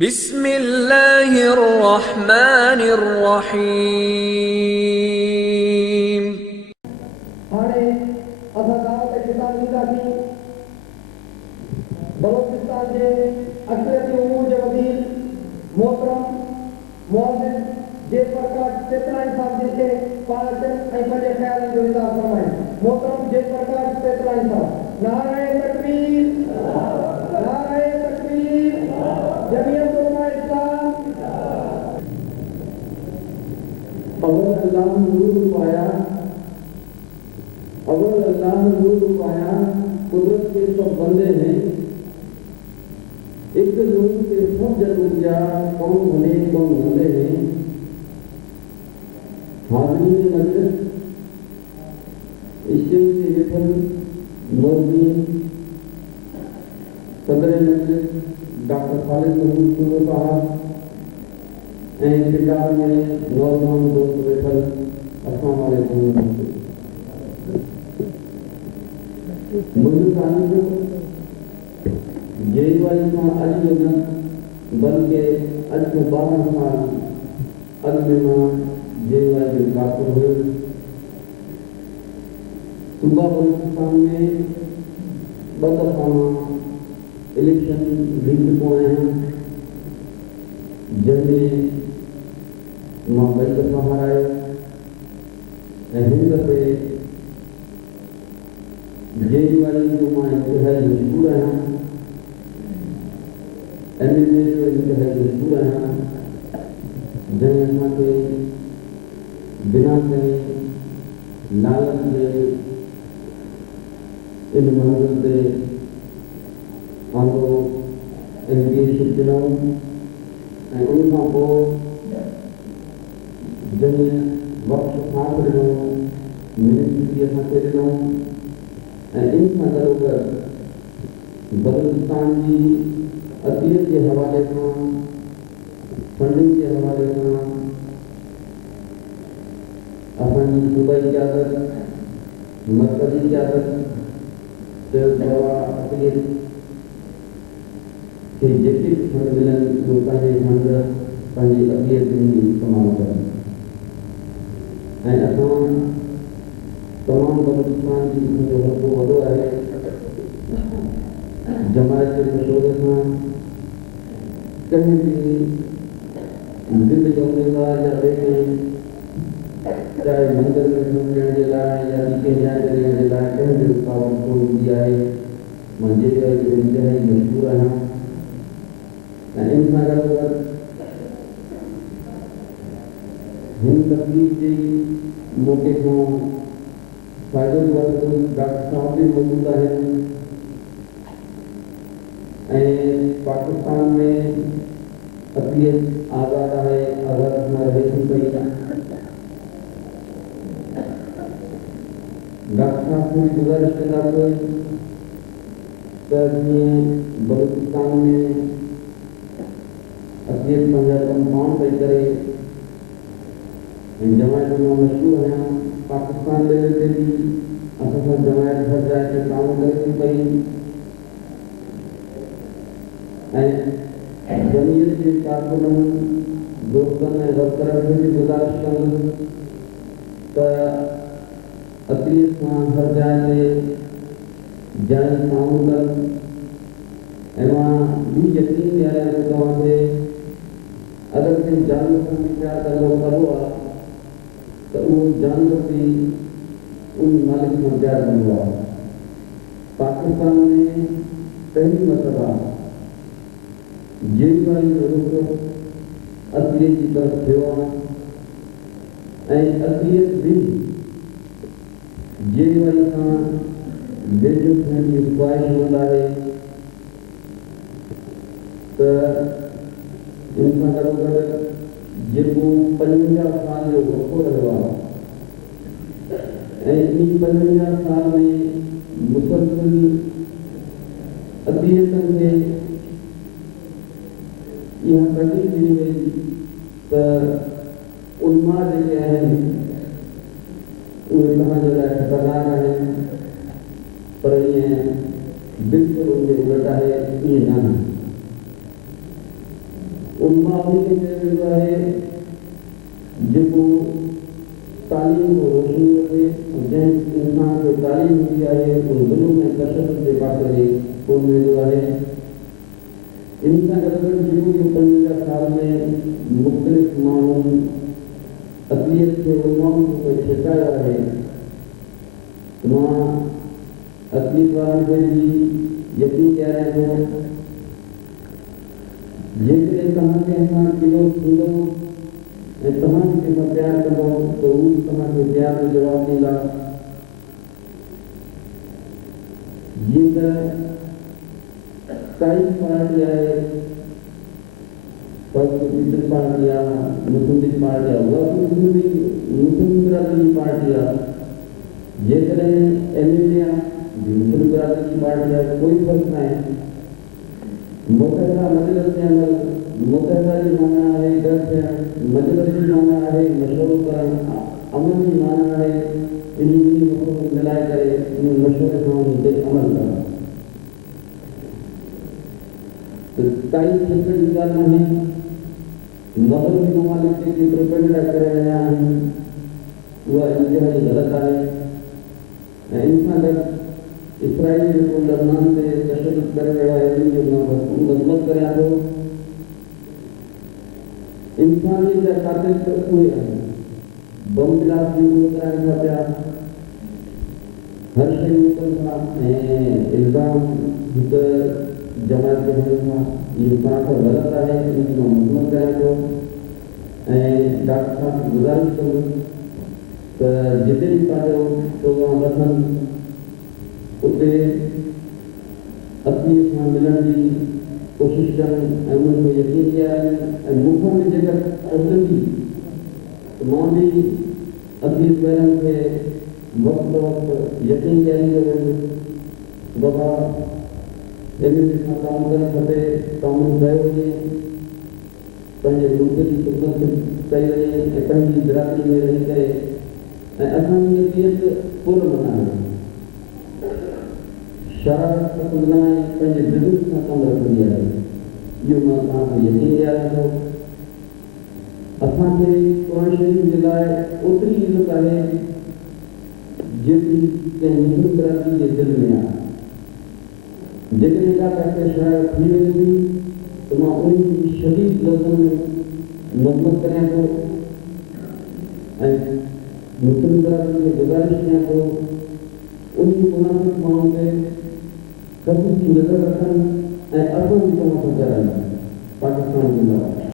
बिस्मिल्लाहिर्रहमानिर्रहीम। हाणे असां दावत किताब ॾींदासीं बलोचिस्तान जे अक़लियती उमूर जे वज़ीर मोहतरम मुअज़्ज़िज़ जयप्रकाश पेतराणी साहब जिन खे पाण अचनि ऐं पंहिंजे ख़्यालनि जो इज़हार फरमाइनि। मोहतरम जयप्रकाश पेतराणी साहब। नारे तकबीर, नारे तकबीर, जमीयत उलमा इस्लाम। अव्वल अल्लाह नूर पाया, अव्वल अल्लाह नूर पाया, कुदरत के सब बंदे हैं, एक नूर के सब जग उपजा, कौन बने कौन बंदे हैं। हाज़रीन मजलिस, स्टेज से विफल मौजूद सदर मजलिस डॉक्टर खालिद महमूद सूरो साहब ऐं किताब में नौजवान दोस्त विफल, अस्सलाम वालेकुम। मुझे सालियों जेवाई मां अॼु न बल्कि अॼु खां 12 साल अॻु में मां जेवाई जो काफ़िर हुयो। सूबा बलूचिस्तान में 2 दफ़ा मां इलेक्शन जीत चुको आहियां, जंहिंमें मां 2 दफ़ा हारायो ऐं हिन दफ़े जेवाई जो मां इंतिहाई मशहूर आहियां, एमएलए जो इंतिहाई मशहूर आहियां, जंहिं असांखे बिना कंहिं लालच जे इन मंज़िल ते आंदो ऐं लीडरशिप ॾिनऊं ऐं उन खां पोइ जंहिं वक़्तु साथ ॾिनो मिनिस्ट्री असांखे ॾिनऊं ऐं इन सां गॾोगॾु बलूचिस्तान जी अक़लियत जे हवाले सां, फंडिंग जे हवाले सां असांजी सूबाई क़यादत, मरकज़ी क़यादत अक़लियत खे जेके बि फंड मिलनि उहे पंहिंजे फंड पंहिंजी अक़लियत जी इस्तेमालु कनि ऐं असां तमामु बलूचिस्तान जी जो हल्को वॾो आहे, जमायत जे मशवरे सां कंहिं बि दिल जो उम्मीदवार या ॿिए कंहिं, चाहे मंदिर में ॾियण जे लाइ या ॿी कंहिं जाइ ते ॾियण जे लाइ कंहिं बि रुकावट कोन ईंदी आहे। मां जेवाई जो इंतिहाई मशहूर आहियां ऐं इन सां गॾोगॾु हिन तकलीफ़ जे मौक़े खां फ़ाइदो बि वठंदो। डॉक्टर साहब बि मौजूद आहिनि ऐं पाकिस्तान में अक़लियत आज़ाद आहे, आज़ाद न रहे थी पई। डॉक्टर साहब पूरी गुज़ारिश कंदासीं त जीअं बलूचिस्तान में अक़लियत पंहिंजा कम पाण पई करे ऐं जमायत मां मशहूर आहियां, पाकिस्तान लेवल ते बि असां सां जमायत हर जाइ ते काम करे थी पई ऐं जमीयत जे कारकुननि दोस्तनि ऐं वर्करनि खे बि गुज़ारिश कंदुसि त अक़लियत सां हर जाइ ते जाइज़ ताउन कनि ऐं मां बि यकीन ॾियारियां थो तव्हांखे, अगरि कंहिं जानवर सां बि प्यार कंदो आहे त उहो जानवर बि उन मालिक सां प्यार कंदो आहे। पाकिस्तान में पहिरीं मरतबा जेवाई जो रुख अक़लियत जी तरफ़ थियो आहे ऐं अक़लियत बि जेवाई सां वेझो थियण जी ख़्वाहिशमंद आहे त इन सां गॾोगॾु जेको 55 साल जो वक़्फ़ो रहियो आहे ऐं इन 55 साल में मुसलसल अक़लियतनि खे इहा तकलीफ़ ॾिनी वई त उलमा जेके आहिनि उहे तव्हांजे लाइ ख़तरनाक आहिनि, पर ईअं बिल्कुलु उनजे उलट आहे, ईअं न आहे। उन माफ़ी के जो है जो तालीम को रोशनी रखे जैं इंसान को तालीम मिली है उन जुल्म में तशद्दुद जे पासे कोन वेंदो आहे। इन सां गॾु जेको इहो 50 साल में मुख़्तलिफ़ माण्हुनि अक़लियत खे उन्माद खे छिकायो आहे मां अक़लियत वारनि खे बि यकीन ॾियारियां थो जेकॾहिं तव्हांखे असां किलो थींदो ऐं तव्हां जेके मां प्यारु कंदो त उहो तव्हांखे प्यार जो जवाबु ॾींदा। जीअं त काई पार्टी आहे पीपल्स पार्टी आहे मुस्लिम लीग पार्टी आहे उहा मुस्लिम बिरादरी जी पार्टी आहे जेकॾहिं MLA आहे मुस्लिम बिरादरी जी पार्टी आहे कोई फ़र्क़ु न आहे। मुतहदा मजलिस जे अंदरि मुतहदा जी माना आहे गॾु थियणु मजलिस जी माना आहे मशवरो करणु अमल जी माना आहे इन मिलाए करे इन मशवरे सां उन ते अमल करणु। काई क्षेत्र जी ॻाल्हि न आहे मग़रबी ममालिक जेके प्रोपेगेंडा करे रहिया आहिनि उहा इंतिहाई ग़लति आहे ऐं इन सां गॾु इसराइल जेको लबनान ते तशद्दुद करे रहियो आहे उन जो मां मज़म्मत करियां थो। इंसानियत जा कातिल त उहे आहिनि बम ब्लास्ट बि कराइनि था पिया हर शइ कनि था ऐं इल्ज़ाम हिकु जमात के था ये सरासर गलत है इनकी मैं मजम्मत करें तो डॉक्टर साहब की गुजारिश करूँ तो जितने भी पाजो प्रोग्राम रखन उते अपनी मिलन की कोशिश करें उनको यकीन किया मुखों में जगह अजनबी तो मां भी अपनी पैरन के वक्त वक्त यकीन करेंगे बाबा काम करणु खपे कानून कयो वञे पंहिंजे मुल्क जी ख़िदमत कई वञे ऐं पंहिंजी बिरादरी में रही करे ऐं असांजी नियत पूर्ण मल्हाइण शरारत पसंदि न आहे पंहिंजे बिज़नेस सां कमु रखंदी आहे इहो मां तव्हांखे यकीन ॾियारियां थो। असांखे क़ुरान शरीफ़ जे लाइ ओतिरी इज़त आहे जेतिरी कंहिं मुस्लिम बिरादरी जे दिलि में आहे। जेकॾहिं का कंहिंखे शइ थी वञे थी त मां उन जी शदीद लफ़्ज़नि में मज़म्मत करियां थो ऐं मुस्लिम बिरादरी खे गुज़ारिश कयां थो उन मुनासिब माण्हुनि ते ख़सूसी नज़र रखनि ऐं असां बि तव्हां सां ॻाल्हायूं। पाकिस्तान जिंदाबाद।